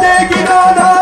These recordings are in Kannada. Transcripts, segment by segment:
ತೆಗಿದಾದ ದ್ರೌಪದಿ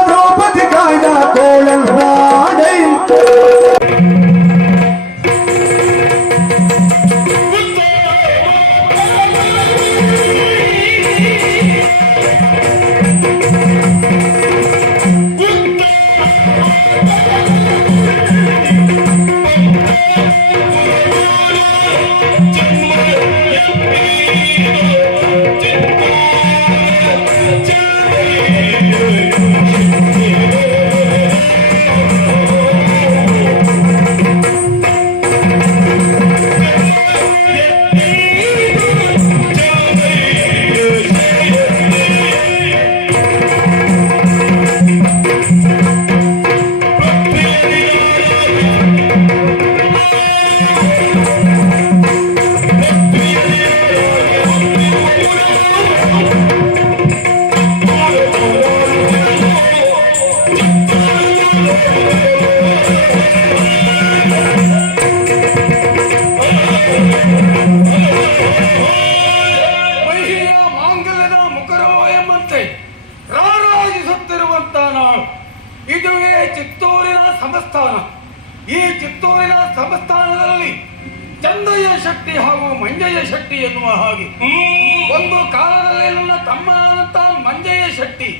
ಒಂದು ಕಾಲದಲ್ಲಿ ನನ್ನ ಅಂತ ಮಂಜಯ ಶೆಟ್ಟಿ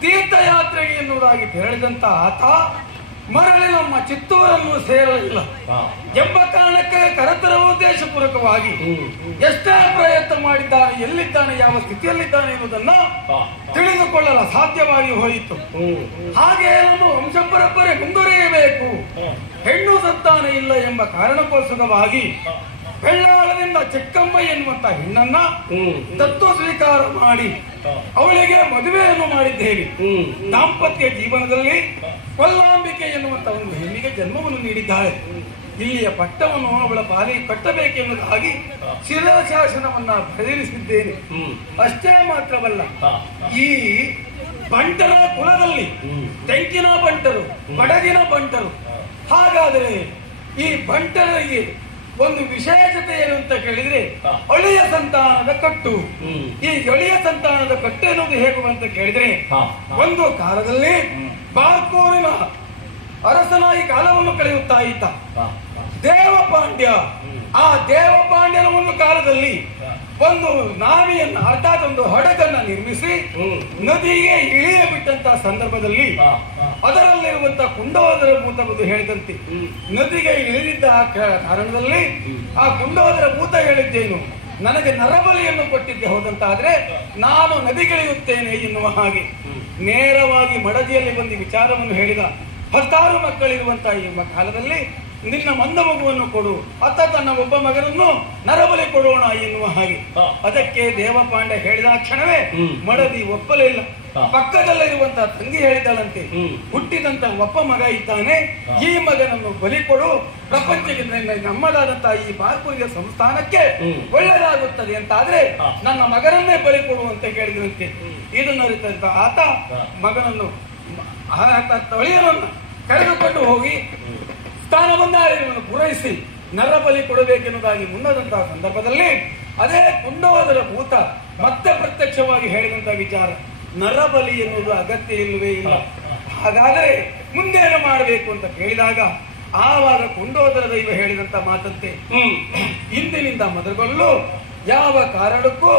ತೀರ್ಥಯಾತ್ರೆಗೆ ಎನ್ನುವುದಾಗಿ ಹೇಳಿದಂತ ಆತ ಮರಳಿ ನಮ್ಮ ಚಿತ್ತೂರನ್ನು ಸೇರಲಿಲ್ಲ. ಎಂಬ ಕಾರಣಕ್ಕೆ ಕರೆತರುವ ಉದ್ದೇಶಪೂರ್ವಕವಾಗಿ ಎಷ್ಟೇ ಪ್ರಯತ್ನ ಮಾಡಿದ್ದಾನೆ ಎಲ್ಲಿದ್ದಾನೆ ಯಾವ ಸ್ಥಿತಿಯಲ್ಲಿದ್ದಾನೆ ಎಂಬುದನ್ನ ತಿಳಿದುಕೊಳ್ಳಲು ಸಾಧ್ಯವಾಗಿ ಹೋಯಿತು. ಹಾಗೆ ನಮ್ಮ ವಂಶ ಪರಂಪರೆ ಮುಂದುವರಿಯಬೇಕು ಹೆಣ್ಣು ಸಂತಾನ ಇಲ್ಲ ಎಂಬ ಕಾರಣಕ್ಕೋಸ್ಕರವಾಗಿ ಬೆಳ್ಳಾಳದಿಂದ ಚಿಕ್ಕಮ್ಮ ಎನ್ನುವಂತ ಹೆಣ್ಣನ್ನ ದತ್ತು ಸ್ವೀಕಾರ ಮಾಡಿ ಅವಳಿಗೆ ಮದುವೆಯನ್ನು ಮಾಡಿದ್ದೇವೆ. ದಾಂಪತ್ಯ ಜೀವನದಲ್ಲಿ ಕೊಲ್ಲಾಂಬಿಕೆ ಎನ್ನುವಂತ ಒಂದು ಹೆಣ್ಣಿಗೆ ಜನ್ಮವನ್ನು ನೀಡಿದ್ದಾಳೆ. ಇಲ್ಲಿಯ ಪಟ್ಟವನ್ನು ಅವಳ ಪಾಲಿಗೆ ಕಟ್ಟಬೇಕೆನ್ನುವುದಾಗಿ ಶಿಲಾಶಾಸನವನ್ನ ಬರೆದಿರಿಸಿದ್ದೇನೆ. ಅಷ್ಟೇ ಮಾತ್ರವಲ್ಲ ಈ ಬಂಟರ ಕುಲದಲ್ಲಿ ತೆಂಕಿನ ಬಂಟರು ಬಡಗಿನ ಬಂಟರು. ಹಾಗಾದರೆ ಈ ಬಂಟರಿಗೆ ಒಂದು ವಿಶೇಷತೆ ಏನು ಅಂತ ಕೇಳಿದ್ರೆ ಒಳ್ಳೆಯ ಸಂತಾನದ ಕಟ್ಟು. ಈ ಒಳ್ಳೆಯ ಸಂತಾನದ ಕಟ್ಟು ಎನ್ನುವುದು ಹೇಗು ಅಂತ ಕೇಳಿದ್ರೆ ಒಂದು ಕಾಲದಲ್ಲಿ ಬಾರ್ಕೋರಿನ ಅರಸನಾಗಿ ಕಾಲವನ್ನು ಕಳೆಯುತ್ತಾ ಇದ್ದ. ದೇವಪಾಂಡ್ಯ. ಆ ದೇವಪಾಂಡ್ಯನ ಒಂದು ಕಾಲದಲ್ಲಿ ಒಂದು ನಾವಿಯನ್ನ ಅರ್ಥಾತ್ ಒಂದು ಹಡಗನ್ನ ನಿರ್ಮಿಸಿ ನದಿಗೆ ಇಳಿಯ ಬಿಟ್ಟಂತ ಸಂದರ್ಭದಲ್ಲಿ ಅದರಲ್ಲಿರುವಂತ ಕುಂಡೋದರ ಭೂತ ಹೇಳಿದಂತೆ. ನದಿಗೆ ಇಳಿದಿದ್ದ ಆ ಕಾರಣದಲ್ಲಿ ಆ ಕುಂಡೋದರ ಭೂತ ಹೇಳಿದ್ದೇನು? ನನಗೆ ನರಬಲಿಯನ್ನು ಕೊಟ್ಟಿದ್ದೆ ಹೋದಂತಾದ್ರೆ ನಾನು ನದಿಗಿಳಿಯುತ್ತೇನೆ ಎನ್ನುವ ಹಾಗೆ. ನೇರವಾಗಿ ಮಡದಿಯಲ್ಲಿ ಬಂದು ವಿಚಾರವನ್ನು ಹೇಳಿದ ಹತ್ತಾರು ಮಕ್ಕಳಿರುವಂತಹ ಈ ಕಾಲದಲ್ಲಿ ನಿನ್ನ ಮಂದ ಮಗುವನ್ನು ಕೊಡು. ಅತ್ತ ತನ್ನ ಒಬ್ಬ ಮಗನನ್ನು ನರಬಲಿ ಕೊಡೋಣ ಎನ್ನುವ ಹಾಗೆ. ಅದಕ್ಕೆ ದೇವಪಾಂಡ ಹೇಳಿದ ಕ್ಷಣವೇ ಮಡದಿ ಒಪ್ಪಲೇ ಇಲ್ಲ. ಪಕ್ಕದಲ್ಲಿರುವಂತಹ ತಂಗಿ ಹೇಳಿದಳಂತೆ ಹುಟ್ಟಿದಂತ ಒಬ್ಬ ಮಗ ಇದ್ದಾನೆ. ಈ ಮಗನನ್ನು ಬಲಿ ಕೊಡು. ಪ್ರಪಂಚಕ್ಕೆ ನಮ್ಮದಾದಂತ ನಮ್ಮದಾದಂತಹ ಈ ಬಾರ್ಪುರಿಯ ಸಂಸ್ಥಾನಕ್ಕೆ ಒಳ್ಳೆಯದಾಗುತ್ತದೆ ಅಂತ ಆದ್ರೆ ನನ್ನ ಮಗನನ್ನೇ ಬಲಿ ಕೊಡು ಅಂತ ಹೇಳಿದಂತೆ ಇದನ್ನು ಅರಿತಂತ ಆತ ಮಗನನ್ನು ಆತ ತೊಳೆಯನನ್ನು ಕರೆದುಕೊಂಡು ಹೋಗಿ ಸ್ಥಾನವನ್ನಾರಿಯನ್ನು ಪೂರೈಸಿ ನರಬಲಿ ಕೊಡಬೇಕೆನ್ನುವುದಾಗಿ ಮುನ್ನದಂತಹ ಸಂದರ್ಭದಲ್ಲಿ ಅದೇ ಕುಂಡೋದರ ಭೂತ ಮತ್ತೆ ಪ್ರತ್ಯಕ್ಷವಾಗಿ ಹೇಳಿದಂತಹ ವಿಚಾರ ನರಬಲಿ ಎನ್ನುವುದು ಅಗತ್ಯ ಇಲ್ಲವೇ ಇಲ್ಲ. ಹಾಗಾದರೆ ಮುಂದೇನು ಮಾಡಬೇಕು ಅಂತ ಕೇಳಿದಾಗ ಆವಾಗ ಕುಂಡೋದರ ದೈವ ಹೇಳಿದಂತ ಮಾತಂತೆ. ಇಂದಿನಿಂದ ಮೊದಲುಗೊಳ್ಳು ಯಾವ ಕಾರಣಕ್ಕೂ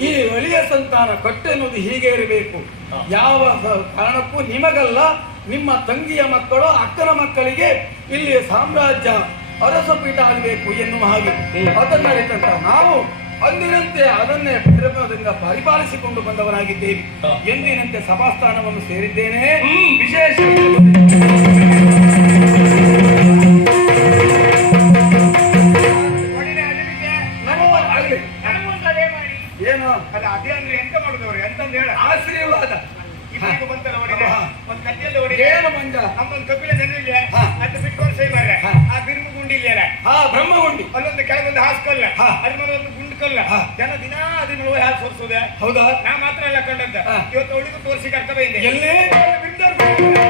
ಈ ಒಳಿಯ ಸಂತಾನ ಕಟ್ಟೆ ಅನ್ನೋದು ಹೀಗೆ ಇರಬೇಕು. ಯಾವ ಕಾರಣಕ್ಕೂ ನಿಮಗಲ್ಲ ನಿಮ್ಮ ತಂಗಿಯ ಮಕ್ಕಳು ಅಕ್ಕನ ಮಕ್ಕಳಿಗೆ ಇಲ್ಲಿ ಸಾಮ್ರಾಜ್ಯ ಅರಸ ಪೀಠ ಆಗಬೇಕು ಎನ್ನುವ ಹಾಗೆ. ಅದನ್ನ ಅರಿತಂತ ನಾವು ಅಂದಿನಂತೆ ಅದನ್ನೇ ಭದ್ರಪದಿಂದ ಪರಿಪಾಲಿಸಿಕೊಂಡು ಬಂದವರಾಗಿದ್ದೇವೆ. ಎಂದಿನಂತೆ ಸಭಾಸ್ಥಾನವನ್ನು ಸೇರಿದ್ದೇನೆ. ವಿಶೇಷ ಏನು? ಅಲ್ಲ ಅದೇ ಅಂದ್ರೆ ಎಂತ ಮಾಡುದವ್ರೆ? ಎಂತಂದು ಹೇಳ. ಆಶೀರ್ವಾದ. ಇಬ್ಬರಿಗೂ ಹೊಡಿದೆ ಹಾ. ಒಂದ್ ಕತ್ತಿಯಲ್ಲಿ ಹೊಡಿದೆ ಏನು ಮಂಜ? ನಮ್ಮೊಂದು ಕಪಿಲ ಜನ ಹಾ. ಅದು ಬಿಟ್ಕೊಂಡು ಸೈ ಮಾರ್ರೆ ಹಾ. ಆ ಬಿರುಮು ಗುಂಡಿ ಇಲ್ಲ ಹಾ ಬ್ರಹ್ಮಗುಂಡಿ. ಅಲ್ಲೊಂದು ಕೆಳಗೊಂದು ಹಾಸ್ಕಲ್ಲ. ಹಾ. ಅದ್ರ ಮೇಲೆ ಒಂದು ಗುಂಡು ಕಲ್ಲ ಹಾ. ಜನ ದಿನ ಅದನ್ನ ಹೋಗಿ ಹಾಲು ಸೋರಿಸೋದೆ. ಹೌದಾ? ನಾ ಮಾತ್ರ ಎಲ್ಲ ಕಂಡಂತ. ಇವತ್ತು ಉಳಿದು ತೋರಿಸಿ ಕರ್ಕ ಬಂದೆ ಎಲ್ಲಿ?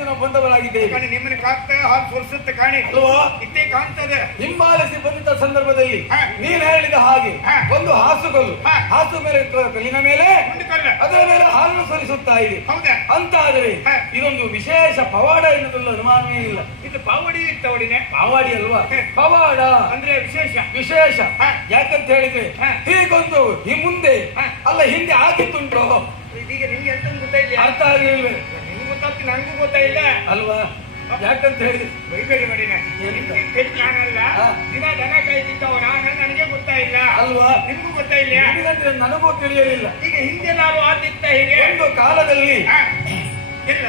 ಹಿಂಬಾಲಿಸಿ ನಾವು ಬಂದವರಾಗಿದ್ದೇವೆ. ನಿಮ್ಮನ್ನ ಕಾಣ್ತಾ ಹಾಲು ಸುರಿಸುತ್ತೆ ಕಾಣಿ. ಅಲ್ವಾ? ಇಷ್ಟೇ ಕಾಣ್ತದೆ ಹಿಂಬಾಲಿಸಿ ಬಂದ ಸಂದರ್ಭದಲ್ಲಿ ನೀನು ಹೇಳಿದ ಹಾಗೆ. ಒಂದು ಹಾಸುಗಲ್ಲು. ಹಾಸು ಮೇಲೆ ಕಲ್ಲಿನ ಮೇಲೆ ಅದರ ಮೇಲೆ ಹಾಲನ್ನು ಸುರಿಸುತ್ತಾ ಇದೆ. ಅಂತ ಅಂತಾದರೆ ಹಾ. ಇದೊಂದು ವಿಶೇಷ ಪವಾಡ ಎನ್ನುವುದರಲ್ಲಿ ಅನುಮಾನವೇ ಇಲ್ಲ. ಇದು ಪಾವಡಿ ಇತ್ತವಡಿನೇ ಪಾವಾಡಿ ಅಲ್ವಾ? ಪವಾಡ ಅಂದ್ರೆ ವಿಶೇಷ. ವಿಶೇಷ. ಯಾಕಂತ ಹೇಳಿದ್ರೆ ಹೀಗೊಂದು ಈ ಮುಂದೆ ಅಲ್ಲ ಹಿಂದೆ ಆಗಿತ್ತುಂಟು. ಇದೀಗ ನಿಮ್ಗೆ ಎಂತ ಅರ್ಥ ಆಗ್ಲಿಲ್ವೇ? ನಿಮ್ಗೆ ನನಗೂ ನಂಗೂ ಗೊತ್ತಾಯಿಲ್ಲ ಅಲ್ವಾ? ಯಾಕಂತ ಹೇಳಿ? ಬೈಬೇಡಿ ಮಾಡಿ ನಾನಲ್ಲ. ದಿನ ದನ ಕಾಯ್ತಿತ್ತು ನಾನು ನನಗೆ ಗೊತ್ತಾಯಿಲ್ಲ ಅಲ್ವಾ? ನಿಮ್ಗೂ ಗೊತ್ತಾಯಿಲ್ಲ ಯಾಕಂದ್ರೆ ನನಗೂ ತಿಳಿಯಲಿಲ್ಲ. ಈಗ ಹಿಂದೆ ನಾವು ಆದಿತ್ತ ಹೀಗೆ. ಒಂದು ಕಾಲದಲ್ಲಿ ಇಲ್ಲ.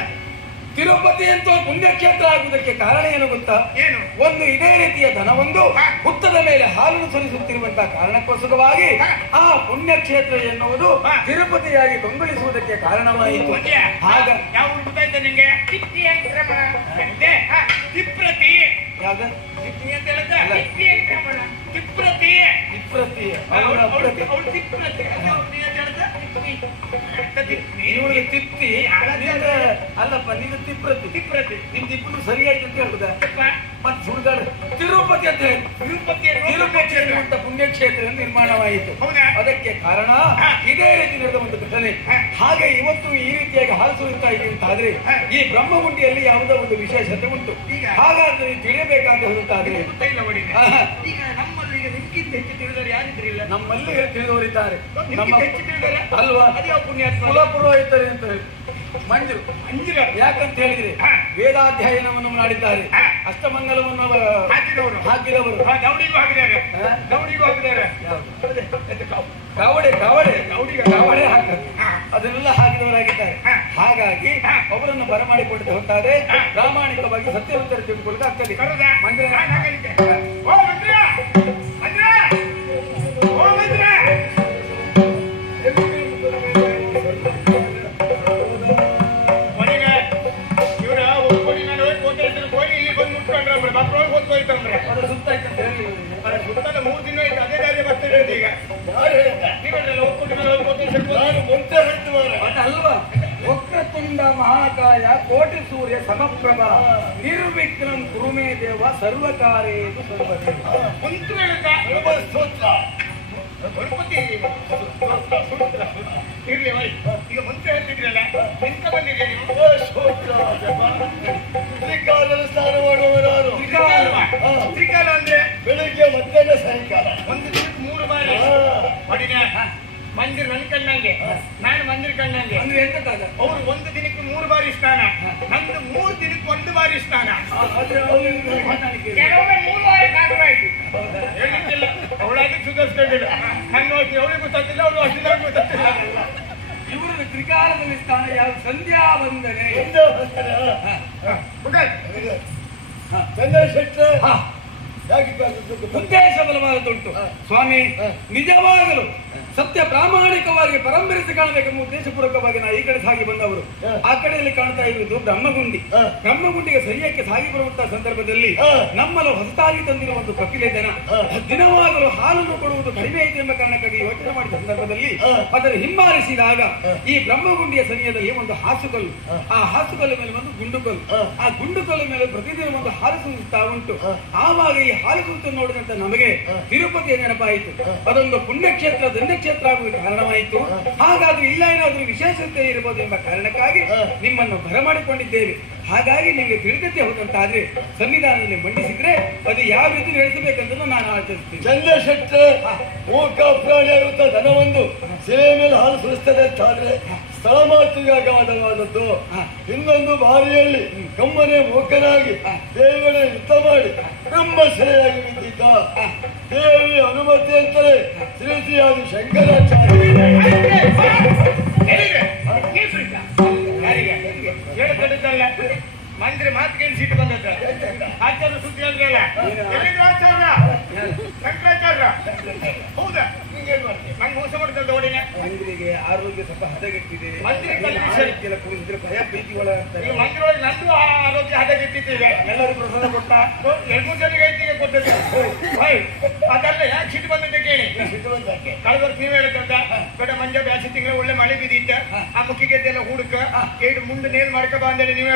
ತಿರುಪತಿ ಅಂತ ಪುಣ್ಯಕ್ಷೇತ್ರ ಆಗುವುದಕ್ಕೆ ಕಾರಣ ಏನು ಗೊತ್ತಾ? ಏನು? ಒಂದು ಇದೇ ರೀತಿಯ ಧನವೊಂದು. ಹುತ್ತದ ಮೇಲೆ ಹಾಲನ್ನು ಸುರಿಸುತ್ತಿರುವಂತಹ ಕಾರಣಕ್ಕೋಸ್ಕರವಾಗಿ. ಆ ಪುಣ್ಯಕ್ಷೇತ್ರ ಎನ್ನುವುದು. ತಿರುಪತಿಯಾಗಿ ಕಂಗೊಳಿಸುವುದಕ್ಕೆ ಕಾರಣವಾಯಿತು. ಹಾಗೆ ಆಗ ಯಾವ ಗೊತ್ತಾಯ್ತಾ ನಿಂಗೆ? ತಿಪ್ಪಿ ತಿಪ್ರತಿ. ತಿಪ್ಪಿ ಅಂತ. ತಿಪ್ಪಿ ತಿಪ್ರತಿ. ತಿಪ್ಪಿ ತಿಪ್ಪಿ? ಇವಳಿಗೆ ನಿಂದ್ರೆ ಅಲ್ಲಪ್ಪ ನಿನ್ನ ತಿಪ್ರತಿ ತಿಪ್ರತಿ ನಿಮ್ದು ಇಬ್ಬರು ಸರಿಯಾಗಿ ಅಂತ ತಿಪ್ಪ ಮತ್ತೆ ಸುಡುಗಾಡು ತಿರುಪತಿ ಅಂತ ಹೇಳಿ. ತಿರುಪತಿ ತಿರುಪತಿ ಪುಣ್ಯಕ್ಷೇತ್ರ ನಿರ್ಮಾಣವಾಯಿತು? ಅದಕ್ಕೆ ಕಾರಣ ಇದೇ ರೀತಿ ನಡೆದ ಒಂದು ಘಟನೆ. ಹಾಗೆ ಇವತ್ತು ಈ ರೀತಿಯಾಗಿ ಹಾಲು ಸುರಿತಾ ಇದೆ ಅಂತ ಆದ್ರೆ ಈ ಬ್ರಹ್ಮಗುಂಡಿಯಲ್ಲಿ ಯಾವುದೋ ಒಂದು ವಿಶೇಷತೆ ಉಂಟು? ಹಾಗಾದ್ರೆ ತಿಳಿಯಬೇಕಾದ ಹೊರತಾದ್ರೆ. ಈಗ ಹೆಚ್ಚು ತಿಳಿದವರು ಯಾರಿದ್ರಿಲ್ಲ ನಮ್ಮಲ್ಲಿ ತಿಳಿದವರಿದ್ದಾರೆ ನಮ್ಮ ಹೆಚ್ಚು ತಿಳಿದವರ? ಅಲ್ವಾ? ಅದು ಯಾವ ಪುಣ್ಯಾತ್ಮ ಕುಲ ಪುರೋಹಿತರು ಅಂತ ಹೇಳಿ. ಮಂಜು ಮಂಜುರ? ಯಾಕಂತ ಹೇಳಿದ್ರೆ ವೇದಾಧ್ಯಯನವನ್ನು ಮಾಡಿದ್ದಾರೆ. ಅಷ್ಟಮಂಗಲವನ್ನು ಹಾಕಿದವರು. ಹಾಕಿದವರು. ಗೌಡಿಗೂ ಹಾಕಿದ್ದಾರೆ. ಹಾ? ದೌಡಿಗೂ ಹಾಕಿದ್ದಾರೆ. ಕಾವಡೆ ಕಾವಡೆ. ಕಾವಡಿಗ. ಕಾವಡೆ ಹಾಕರು ಅದನ್ನೆಲ್ಲ ಹಾಕಿದವರಾಗಿದ್ದಾರೆ. ಹಾಗಾಗಿ. ಅವರನ್ನು ಬರಮಾಡಿಕೊಂಡಿದ್ದ ಹೊತ್ತಾದ್ರೆ ಹಾ. ಪ್ರಾಮಾಣಿಕವಾಗಿ ಸತ್ಯವಂತರ ತಿಳ್ಕೊಳ್ಳಿಕ್ಕೆ ಆಗ್ತದೆ. ಕರೆದ? ವೈ ಈಗ ಮಂತ್ರ ಹೇಳ್ತಿದ್ರಲ್ಲ ಎಂತ ಬಂದಿದೆ ನೀವು ತ್ರಿಕಾಲದ ಸ್ನಾನ ಮಾಡುವವರಾರು ತ್ರಿಕಾಲ ತ್ರಿಕಾಲ ಅಂದ್ರೆ ಬೆಳಿಗ್ಗೆ ಮಧ್ಯಾಹ್ನ ಸಾಯಂಕಾಲ ಒಂದು ದಿನಕ್ಕೆ ಮೂರು ಬಾರಿ ಹಾ. ಹೊಡಿನ ಮಂದಿರ ನನ್ ಕಣ್ಣಂಗೆ ನಾನು ಮಂದಿರ ಕಣ್ಣಂಗೆ ಅಂದ್ರೆ ಎಂತಕ್ಕಾಗ ಅವ್ರು ಒಂದು ದಿನಕ್ಕೆ ಮೂರು ಬಾರಿ ಸ್ನಾನ. ನಂದು ಮೂರು ದಿನಕ್ಕೆ ಒಂದು ಬಾರಿ ಸ್ನಾನ. ಕೆಲವೊಮ್ಮೆ ಮೂರು ಬಾರಿ ಕಾಗವಾಯ್ತು ಹೇಳಿಕ್ಕಿಲ್ಲ ಅವಳಾಗಿ ಸುಧಾರಿಸ್ಕೊಂಡಿಲ್ಲ. ನನ್ನ ಅವಳಿಗೆ ಗೊತ್ತಾಗ್ತಿಲ್ಲ ಅವಳು ಅಷ್ಟು ನನಗೆ ಗೊತ್ತಾಗ್ತಿಲ್ಲ. ಇವರು ತ್ರಿಕಾಲದಲ್ಲಿ ಸ್ಥಾನ ಯಾವ ಸಂಧ್ಯಾ ವಂದನೆ. ಗೊತ್ತಾಯ್ತು? ಚಂದ್ರಶೆಟ್ಟ ಹಾ, ಯಾಕೆ ಉದ್ದೇಶ ಬಲವಾದದುಂಟು ಸ್ವಾಮಿ ನಿಜವಾಗಲು ಸತ್ಯ ಪ್ರಾಮಾಣಿಕವಾಗಿ ಪರಂಪರಿಸಿ ಕಾಣಬೇಕೆಂಬ ಉದ್ದೇಶಪೂರ್ವಕವಾಗಿ ನಾ ಈ ಕಡೆ ಸಾಗಿ ಬಂದವರು ಆ ಕಡೆಯಲ್ಲಿ ಕಾಣ್ತಾ ಇರುವುದು ಬ್ರಹ್ಮಗುಂಡಿ. ಬ್ರಹ್ಮಗುಂಡಿಗೆ ಸರಿಯಕ್ಕೆ ಸಾಗಿ ಬರುವಂತಹ ಸಂದರ್ಭದಲ್ಲಿ ನಮ್ಮಲ್ಲೂ ಹೊಸತಾಗಿ ತಂದಿರುವ ಒಂದು ಕಪಿಲೆ ಜನ. ದಿನವಾಗಲು ಹಾಲನ್ನು ಕೊಡುವುದು ಕಡಿಮೆ ಇದೆ ಎಂಬ ಕಾರಣಕ್ಕಾಗಿ ಯೋಚನೆ ಮಾಡಿದ ಸಂದರ್ಭದಲ್ಲಿ. ಅದನ್ನು ಹಿಂಬಾಲಿಸಿದಾಗ. ಈ ಬ್ರಹ್ಮಗುಂಡಿಯ ಸನಿಯದಲ್ಲಿ ಒಂದು ಹಾಸುಕಲ್ಲು ಹ. ಆ ಹಾಸುಕಲ್ಲು ಮೇಲೆ ಒಂದು ಗುಂಡುಗಲ್ಲು ಆ ಗುಂಡುಕಲ್ಲು ಮೇಲೆ ಪ್ರತಿದಿನ ಒಂದು ಹಾಲು ಸುರಿಸ್ತಾ ಉಂಟು ಆವಾಗ ಈ ಹಾಲು ಸುರಿತು ನೋಡಿದಂತ ನಮಗೆ. ತಿರುಪತಿಯ ನೆನಪಾಯಿತು ಅದೊಂದು ಪುಣ್ಯಕ್ಷೇತ್ರ ದಂಡಕ್ಷೇತ್ರ ಆಗುವುದು ಕಾರಣವಾಯಿತು ಹಾಗಾಗಿ ಹಾಗಾದ್ರೆ ಇಲ್ಲ ಏನಾದರೂ ವಿಶೇಷತೆ ಇರಬಹುದು ಎಂಬ ಕಾರಣಕ್ಕಾಗಿ. ನಿಮ್ಮನ್ನು ಬರಮಾಡಿಕೊಂಡಿದ್ದೇವೆ ಹಾಗಾಗಿ ನಿಮಗೆ ಹೋದಂತ ಹೋದಂತಾದ್ರೆ ಸಂವಿಧಾನದಲ್ಲಿ ಮಂಡಿಸಿದ್ರೆ ಅದು ಯಾವ ರೀತಿ ನಡೆಸಬೇಕೆಂದು ನಾನು ಆಚರಿಸ್ತೀನಿ ಚಂದ್ರಶೆಟ್ಟ ಮೂಕ ಪ್ರಾಣಿಯಾಗಿರುತ್ತ ಧನವೊಂದು ಸೇವೆ ಮೇಲೆ ಹಾಲು ಸುರಿಸ್ತದೆ ಅಂತಾದ್ರೆ ಸ್ಥಳ ಮಾತೃಗಾಗವಾದವಾದದ್ದು. ಇನ್ನೊಂದು ಬಾರಿಯಲ್ಲಿ ಕಮ್ಮನೆ ಮೂಕನಾಗಿ ದೇವಿಗಳ ಯುದ್ಧ ಮಾಡಿ ಬ್ರಹ್ಮಶ್ರೇಯಾಗಿ ದೇವಿ ಅನುಮತಿ ಅಂತಲೇ ಶ್ರೀ ಶ್ರೀಯಾದಿ ಶಂಕರಾಚಾರ್ಯ ಮಂತ್ರಿ ಮಾತಿಗೆ ಸಿಟ್ಟು ಬಂದದ್ದ ಆಚಾರ್ಯ? ಸುದ್ದಿ ಅಂದ್ರಲ್ಲ ಶಂಕರಾಚಾರ್ಯ. ಹೌದಾ? ನಿಂಗೇನ್ ಮಾಡ್ತೀನಿ ನಂಗೆ ಮೋಸ ಮಾಡ್ತದ ಓಡಿನ ಮಂದಿರಿಗೆ ಆರೋಗ್ಯ ಸ್ವಲ್ಪ ಹದಗೆಟ್ಟಿದೆ. ಮಂದಿರ ಕುಡಿದ್ರೆ ಭಯ ಪ್ರೀತಿ ಒಳಗಾಗ್ತಾರೆ ಮಂದಿರ ಒಳಗೆ ನಂದು ಆ ಆರೋಗ್ಯ ಹದಗೆಟ್ಟಿದ್ದೇವೆ. ಎಲ್ಲರೂ ಪ್ರಸಾದ ಕೊಟ್ಟ? ಎರಡು ಮೂರು ಜನರಿಗೆ ಐತಿಗೆ ಕೊಟ್ಟದ್ದು ಅದಲ್ಲ ಯಾಕೆ ಸಿಟ್ಟು ಬಂದಿದ್ದೆ ಕೇಳಿ? ಕಳೆದ ವರ್ಷ ನೀವು ಹೇಳಿದ್ದ ಬೇಡ ಮಂಜ ಬ್ಯಾಸಿ ತಿಂಗಳ ಒಳ್ಳೆ ಮಳೆ ಬಿದ್ದಿತ್ತ. ಆ ಮುಕ್ಕಿಗೆದ್ದೆಲ್ಲ ಹುಡುಕ ಏಟು ಮುಂದೆ ನೇಲ್ ಮಾಡ್ಕ ಬಾ ಅಂದೇಳಿ ನೀವು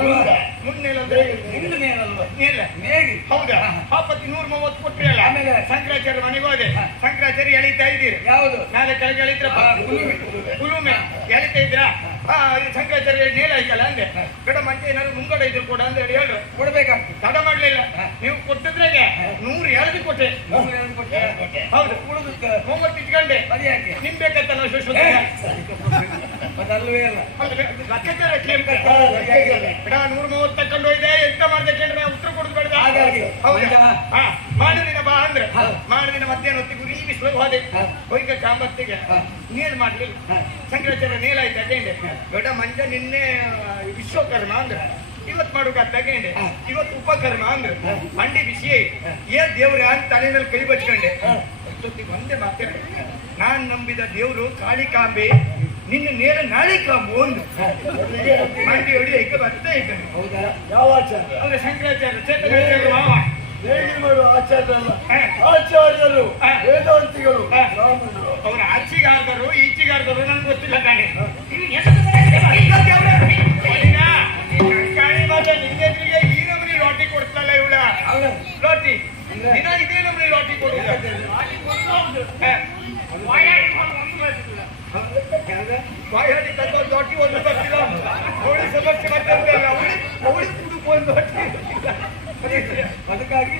ಹೌದಾ? ಮುಂದೆ ನೇಲ್ ಅಂದ್ರೆ ಹಿಂದೆ ನೇರಲ್ವಾ ನೇಲ್ ನೇಗಿ ಹೌದಾ? ಪಾಪತ್ತಿ ನೂರ ಮೂವತ್ತು ಕೊಟ್ಟಿರಲ್ಲ ಆಮೇಲೆ? ಶಂಕರಾಚಾರ್ಯ ಮನೆಗೆ ಹೋದೆ. ಶಂಕರಾಚಾರ್ಯ ಎಳಿತಾ ಇದ್ದೀರಿ. ಯಾವುದು? ಮೇಲೆ ಕೆಳಗೆ ಆ, ಕುಲುಮೆ. ಎಳಿತಾ ಇದ್ರ ಶಂಕರಾಚಾರ್ಯ ನೇಲ್ ಆಯ್ತಲ್ಲ ಅಂದೆ. ಕಡ ಮಂಚ ಏನಾದ್ರು ಮುಂಗಡ ಇದ್ರು ಕೂಡ ಅಂತ ಹೇಳಿ ಹೇಳ್ರು. ಕೊಡ್ಬೇಕಾಗ್ತದೆ. ತಡ ಮಾಡ್ಲಿಲ್ಲ. ನೀವು ಕೊಟ್ಟಿದ್ರೆ ನೂರು ಎರಡು ಕೊಟ್ಟೆ. ಹೌದು. ಉಳಿದು ಹೋಗ್ಬಿಟ್ಟು ಇಟ್ಕೊಂಡೆ. ಅದೇ ಯಾಕೆ? ನಿಮ್ ಶುಶ್ರೂಷ ಅದಲ್ವೇ ಅಲ್ಲ ಲೆಕ್ಕಾಚಾರ ಕ್ಲೇಮ್ ಬಿಡ. ನೂರ ಮೂವತ್ತು ತಕೊಂಡು ಹೋಯ್ದೆ. ಎಂತ ಮಾಡ್ದೆ ಕೇಳಿದ್ರೆ ಉತ್ತರ ಕೊಡುದು ಬೇಡ. ಹಾಗಾಗಿ, ಹೌದಾ. ಮಾಡಿದಿನ ಬಾ ಅಂದ್ರೆ. ಮಾಡಿದಿನ ಮಧ್ಯಾಹ್ನ ಹೊತ್ತಿಗೆ ಬಿಸಿಲು ಹೋದೆ. ಹಾ. ಹೋಯ್ಕ ಕಾಂಬತ್ತಿಗೆ ಹಾ. ನೀಲ್ ಮಾಡ್ಲಿಲ್ಲ. ಶಂಕರಾಚಾರ್ಯ ನೀಲಾಯ್ತು ಅದೇಂಡೆ ದೊಡ್ಡ ಮಂಜ ನಿನ್ನೆ ವಿಶ್ವಕರ್ಮ ಅಂದ್ರೆ. ಇವತ್ತು ಮಾಡುಕತ್ತ ತಗೊಂಡೆ ಇವತ್ ಇವತ್ತು ಉಪಕರ್ಮ ಅಂದ್ರೆ. ಮಂಡಿ ಬಿಸಿ ಏ ದೇವ್ರ ಅಂತ ತಲೆ ಮೇಲೆ ಕೈ ಬಚ್ಕೊಂಡೆ. ಅಷ್ಟೊತ್ತಿಗೆ ಒಂದೇ ಮಾತಾಡ ನಾನ್ ನಂಬಿದ ದೇವ್ರು ಕಾಳಿಕಾಂಬೆ ನಿನ್ನ ನೇರ ನಾಳಿಕಾಂಬು ಒಂದು ಮಂಡಿ ಹೊಡಿ ಐಕ ಬರ್ತಾ ಇದ್ದಾನೆ ಹೌದಾ? ಯಾವ ಆಚಾರ್ಯ ಅಂದ್ರೆ ಶಂಕರಾಚಾರ್ಯ ಚೇತನಾಚಾರ್ಯ ಮಾವ. ಹೇಗೆ ಮಾಡುವ ಆಚಾರ್ಯ ಅಲ್ಲ. ಆಚಾರ್ಯರು. ವೇದಾಂತಿಗಳು. ಬ್ರಾಹ್ಮಣರು ಅವ್ರ ಆಚೆಗಾರ್ದರು ಈಚೆಗಾರ್ದರು ನನ್ಗೆ ಗೊತ್ತಿಲ್ಲ ತಾನೆ. ನಿಂದೆದ್ರಿಗೆ ಈ ನಮೂನಿ ರೋಟಿ ಕೊಡ್ತಲ್ಲ ಇವಳ. ರೋಟಿ ದಿನ ಇದೇ ನಮೂನಿ ರೋಟಿ ಕೊಡುದು. ಹಾ. ಬಾಯಾಡಿ ತಂದ ರೋಟಿ ಒಂದು. ಬರ್ತಿಲ್ಲ ಅವಳಿ ಸಮಸ್ಯೆ ಮತ್ತೆ ಅವಳಿ ಅವಳಿ ಕುಡುಕು ಒಂದು ರೋಟಿ ಅದಕ್ಕಾಗಿ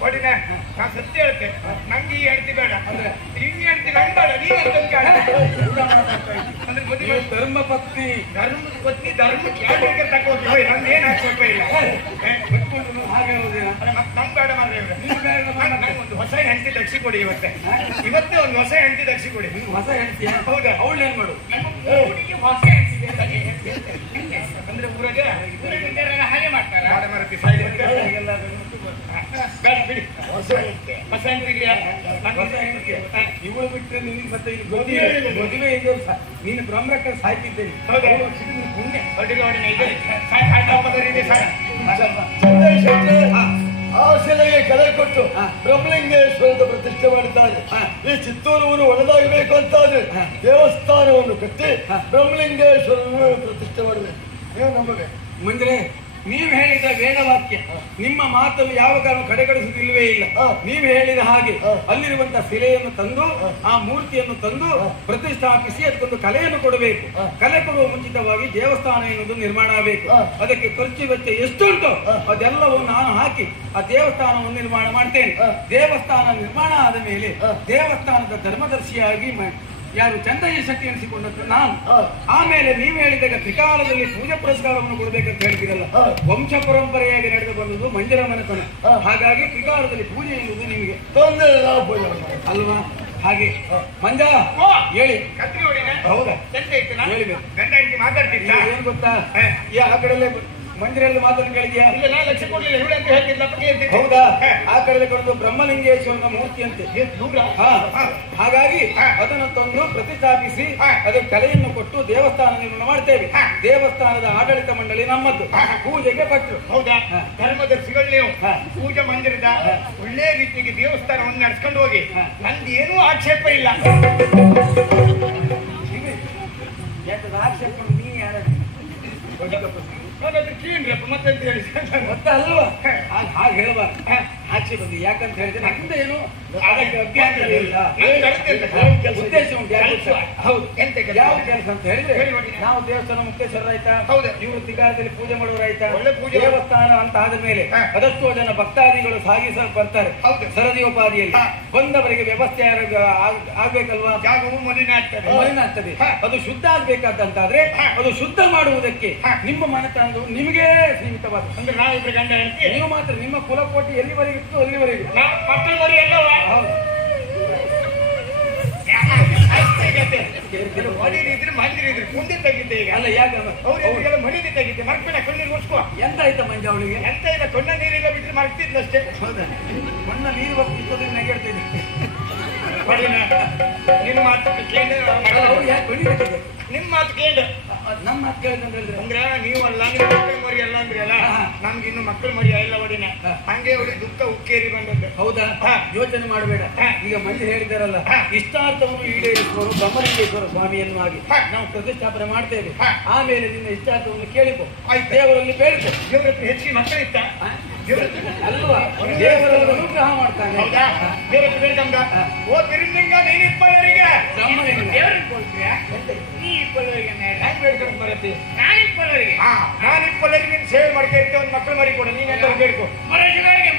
ಹೊಡಿನ ನಾ ಸತ್ಯ ಹೇಳ್ತೆ. ನಂಗೆ ಈ ಹೆಂಡತಿ ಬೇಡ. ಅಂದ್ರೆ ನಿಮ್ಗೆ ಹೆಂಡತಿ ನಂಗೆ ಬೇಡ ನೀ ಅಂತ ಅಂದ್ರೆ ಮದುವೆ ಧರ್ಮ ಪತ್ನಿ ಧರ್ಮ ಪತ್ನಿ ಧರ್ಮ ಯಾಕೆ ತಗೋದು ನಂಗೆ ಏನ್ ಹಾಕ್ಬೇಕು ಇಲ್ಲ. ಬಿಟ್ಕೊಂಡು ಹಾಗೆ ನಮ್ ಬೇಡ ಮಾರ್ರೆ ಒಂದು ಹೊಸ ಹೆಂಡತಿ ದಕ್ಷಿ ಕೊಡಿ ಇವತ್ತೆ. ಇವತ್ತೇ ಒಂದು ಹೊಸ ಹೆಂಡತಿ ದಕ್ಷಿ ಕೊಡಿ. ಹೊಸ ಹೆಂಡತಿ ಹೌದಾ? ಅವಳು ಏನ್ ಮಾಡು? ಹೊಸ ಹೆಂಡತಿ ಅಂದ್ರೆ ಊರಾಗ ಹಾಗೆ ಮಾಡ್ತಾರ ಮಾಡ ಮರತಿ ಸಾಯ್ಲಿ ಅಂತ. ಬೇಡ ಬಿಡಿ ಹೊಸ ಹೆಂಡತಿ. ಹೊಸ ಹೆಂಡತಿ ಇದೆಯಾ? ಹೊಸ ಹೆಂಡತಿ. ಇವಳು ಬಿಟ್ರೆ ನಿನಗೆ ಮತ್ತೆ ಇಲ್ಲಿ ಮದುವೆ ಮದುವೆ ಇದೆ ನೀನು ಬ್ರಹ್ಮಕ್ಕೆ ಸಾಯ್ತಿದ್ದೇನೆ ಪುಣ್ಯ ಅಡ್ಡಿಲ್ಲ ಇದೆ. ಸಾಯ್- ಸಾಯ್ತಾ ಹೋಗೋದರಿದೆ ಸಾಯ್. ಚಂದ್ರೈ ಶೆಟ್ಟಿ ಹಾ. ಆ ಶಿಲೆಗೆ ಕಲೆ ಕೊಟ್ಟು. ಬ್ರಹ್ಮಲಿಂಗೇಶ್ವರದ ಪ್ರತಿಷ್ಠೆ ಮಾಡಿದ್ದಾರೆ. ಈ ಚಿತ್ತೂರು ಒಳದಾಗಬೇಕು ಅಂತಾದ್ರೆ. ದೇವಸ್ಥಾನವನ್ನು ಕಟ್ಟಿ ಹಾ. ಬ್ರಹ್ಮಲಿಂಗೇಶ್ವರನ್ನು ಪ್ರತಿಷ್ಠೆ ಮಾಡಬೇಕು ನೀವು ನಂಬಬೇಕು ಮುಂದ್ರೆ ನೀವು ಹೇಳಿದ ವೇದವಾಕ್ಯ ನಿಮ್ಮ ಮಾತನ್ನು ಯಾವ ಕಾರಣ ಕಡೆಗಣಿಸುತ್ತಿಲ್ವೇ ಇಲ್ಲ. ನೀವು ಹೇಳಿದ ಹಾಗೆ. ಅಲ್ಲಿರುವಂತಹ ಶಿಲೆಯನ್ನು ತಂದು ಆ ಮೂರ್ತಿಯನ್ನು ತಂದು ಪ್ರತಿಷ್ಠಾಪಿಸಿ ಅದಕ್ಕೊಂದು ಕಲೆಯನ್ನು ಕೊಡಬೇಕು. ಕಲೆ ಕೊಡುವ ಮುಂಚಿತವಾಗಿ ದೇವಸ್ಥಾನ ಎನ್ನುವುದು ನಿರ್ಮಾಣ ಆಗಬೇಕು. ಅದಕ್ಕೆ ಖರ್ಚು ವೆಚ್ಚ ಎಷ್ಟುಂಟು ಅದೆಲ್ಲವೂ ನಾನು ಹಾಕಿ ಆ ದೇವಸ್ಥಾನವನ್ನು ನಿರ್ಮಾಣ ಮಾಡ್ತೇನೆ. ದೇವಸ್ಥಾನ ನಿರ್ಮಾಣ ಆದ ಮೇಲೆ ದೇವಸ್ಥಾನದ ಧರ್ಮದರ್ಶಿಯಾಗಿ ಯಾರು ಚಂದಯ್ಯ ಶಕ್ತಿ ಎನಿಸಿಕೊಂಡದ್ದು ನಾನು. ಆಮೇಲೆ ನೀವು ಹೇಳಿದಾಗ ತ್ರಿಕಾಲದಲ್ಲಿ ಪೂಜೆ ಪುರಸ್ಕಾರವನ್ನು ಕೊಡಬೇಕಂತ ಹೇಳ್ತೀರಲ್ಲ. ವಂಶ ಪರಂಪರೆಯಾಗಿ ನಡೆದು ಬಂದದ್ದು ಮಂಜರ ಮನೆತನ. ಹಾಗಾಗಿ ತ್ರಿಕಾಲದಲ್ಲಿ ಪೂಜೆ ಎನ್ನುವುದು ನಿಮಗೆ. ತೊಂದರೆ ಅಲ್ವಾ? ಹಾಗೆ. ಮಂಜ ಹೇಳಿ? ಹೌದಾ? ಹೇಳಿ ಇತ್ತು ನಾ? ಹೇಳ್ಬೇಕು. ಗಂಡ ಹೆಂಡತಿ ಮಾತಾಡ್ತಿದ್ದ? ನೀವು ಏನ್ ಗೊತ್ತಾ? ಈ ಆ ಕಡೆಲ್ಲ ಮಂಜರಲ್ಲಿ ಮಾತನ್ನು ಕೇಳಿದ್ಯಾ? ಇಲ್ಲ ಲಕ್ಷ ಕೊಡ್ಲಿಲ್ಲ. ಇವಳು ಅಂತ ಹೇಳ್ತಿದ್ದ. ಪಕ್ಕ ಹೌದಾ ಆ ಕಡೆ ಕೊಡೋದು ಬ್ರಹ್ಮಲಿಂಗೇಶ್ವರನ ಮೂರ್ತಿ ಅಂತೆ ದೂರ. ಹಾಗಾಗಿ. ಅದನ್ನು ತಂದು ಪ್ರತಿಷ್ಠಾಪಿಸಿ. ಅದಕ್ಕೆ ತಲೆಯನ್ನು ಕೊಟ್ಟು ದೇವಸ್ಥಾನ ನಿರ್ಮಾಣ ಮಾಡ್ತೇವೆ. ದೇವಸ್ಥಾನದ ಆಡಳಿತ ಮಂಡಳಿ ನಮ್ಮದು. ಪೂಜೆಗೆ ಪಟ್ಟರು ಹೌದಾ. ಧರ್ಮದರ್ಶಿಗಳು ನೀವು. ಪೂಜೆ ಮಂದಿರದ ಒಳ್ಳೆ ರೀತಿಗೆ ದೇವಸ್ಥಾನವನ್ನು ನಡ್ಸ್ಕೊಂಡು ಹೋಗಿ. ನಂದು ಏನೂ ಆಕ್ಷೇಪ ಇಲ್ಲ. ಆಕ್ಷೇಪ ನೀ ಯಾರ? ಹಾಗಾದ್ರೆ ಮತ್ತೆ ಅಂತ ಹೇಳಿ? ಮತ್ತೆ ಅಲ್ವಾ ಹಾಗೆ ಹಾಗೆ ಹೇಳಬಾರ್ದು. ಆಕ್ಷೇಪ ಬಂದು ಯಾಕಂತ ಹೇಳಿದ್ರೆ ನಮ್ದು ಏನು ಅದಕ್ಕೆ ಅಭ್ಯಂತರ ಇಲ್ಲ ನಂದು ಉದ್ದೇಶ ಉಂಟು? ಹೌದು ಎಂತ? ಯಾವ ಕೆಲಸ ಅಂತ ಹೇಳಿದ್ರೆ. ನಾವು ದೇವಸ್ಥಾನ ಮುಕ್ತೇಶ್ವರರಾಯ್ತಾ ಹೌದು. ಇವರು ತಿಗಾರದಲ್ಲಿ ಪೂಜೆ ಮಾಡುವರಾಯ್ತಾ ಒಳ್ಳೆ ಪೂಜೆ. ದೇವಸ್ಥಾನ ಅಂತ ಆದ ಮೇಲೆ ಅದಷ್ಟು ಜನ ಭಕ್ತಾದಿಗಳು ಸಾಗಿಸಲು ಬರ್ತಾರೆ ಹೌದು. ಸರದಿ ಹಾ. ಬಂದವರಿಗೆ ವ್ಯವಸ್ಥೆ ಆಗ- ಆಗ್- ಆಗ್ಬೇಕಲ್ವಾ ಜಾಗವು ಮಲಿನಾಗ್ತದೆ ಹಾ. ಅದು ಶುದ್ಧ ಆಗ್ಬೇಕಾದಂತಾದ್ರೆ. ಅದು ಶುದ್ಧ ಮಾಡುವುದಕ್ಕೆ. ನಿಮ್ಮ ಮನೆತನದು ನಿಮಗೆ ಸೀಮಿತವಾದ ಅಂದ್ರೆ ನಾವಿಬ್ರು ಗಂಡ ಹೆಂಡತಿ ನೀವು ಮಾತ್ರ ನಿಮ್ಮ ಕುಲಕೋಟಿ ಎಲ್ಲಿವರೆಗೆ ಇತ್ತು ಅಲ್ಲಿವರೆಗೆ. ಮಕ್ಕಳ ಮರಿ ಎಲ್ಲವ? ಮುಂದೆ ತೆಗಿದ್ದೆ ಈಗ. ಅಲ್ಲ ಯಾಕೆ ಅವ್ರಿಗೆಲ್ಲ ಮಡಿನ ತೆಗಿದ್ದೆ ಮರ್ಬೇಡ ಕಣ್ಣೀರು ಮುಚ್ಕೋ. ಎಂತ ಆಯ್ತಾ ಮಂಜ ಅವಳಿಗೆ? ಎಂತ ಇಲ್ಲ ಕಣ್ಣ ನೀರಿಲ್ಲ ಬಿಟ್ರೆ ಮರ್ತಿದ್ಲಷ್ಟೇ ಹೌದಾ? ಮಣ್ಣ ನೀರು ಬರ್ತಿದ್ದೋದ್ರೆ ನೆಗೆಡ್ತೀನಿ ನಿನ್ನ ಮಾತು ಕೇಂದ್ರ ನಿಮ್ಮ ಮಾತು ಕೇಂದ್ರ ನಮ್ಮ ಮಾತು ಕೇಳಿದ್ರೆ ಅಂದ್ರ ನೀವಲ್ಲ ಅಂದ್ರೆ ಮಕ್ಕಳ ಮರಿ ಅಲ್ಲ ಅಂದ್ರಲ್ಲ. ನಮ್ಗೆ ಇನ್ನು ಮಕ್ಕಳ ಮರಿ ಇಲ್ಲ ಒಡಿನ. ಹಂಗೆ ಅವ್ರಿಗೆ ದುಃಖ ಉಕ್ಕೇರಿ ಬಂದದ್ದು ಹೌದಾ. ಯೋಚನೆ ಮಾಡಬೇಡ. ಈಗ ಮಂದಿ ಹೇಳಿದಾರಲ್ಲ. ಇಷ್ಟಾರ್ಥವನ್ನು ಈಡೇರಿಸುವರು ಬ್ರಹ್ಮಲಿಂಗೇಶ್ವರ ಸ್ವಾಮಿಯನ್ನು ಆಗಿ. ನಾವು ಪ್ರತಿಷ್ಠಾಪನೆ ಮಾಡ್ತೇವೆ. ಆಮೇಲೆ ನಿನ್ನ ಇಷ್ಟಾರ್ಥವನ್ನು ಕೇಳಿಕೊ. ದೇವರಲ್ಲಿ ಬೇಡಿಕೊ ದೇವ್ರ ಹೆಚ್ಚಿನ ಮಕ್ಕಳಿತ್ತ ಅಲ್ವಾ ದೇವ್ರ ಅನುಗ್ರಹ ಮಾಡ್ತಾನೆ ಹೌದಾ? ದೇವ್ರ ಹತ್ರ ಬೇಡ್ಕಂದ ಓ ತಿರುಲಿಂಗ ನೀನಿಪ್ಪಲ್ಲರಿಗೆ ಬ್ರಹ್ಮಲಿಂಗ. ದೇವ್ರಿಗೆ ಕೊಡ್ತೀಯಾ ನೀ ಇಪ್ಪಲ್ಲರಿಗೆ ಹೆಂಗ್ ಬೇಡ್ಕೊಂಡ್ ನಾನಿಪ್ಪಲ್ಲರಿಗೆ ನೀನ್ ಸೇವೆ ಮಾಡ್ತಾ ಇರ್ತೇವೆ ಒಂದ್ ಮಕ್ಕಳು ಮರಿ ಕೊಡು ನೀನ್ ಬೇಡ್ಕೊ. ಮರಜುಗಳಿಗೆ.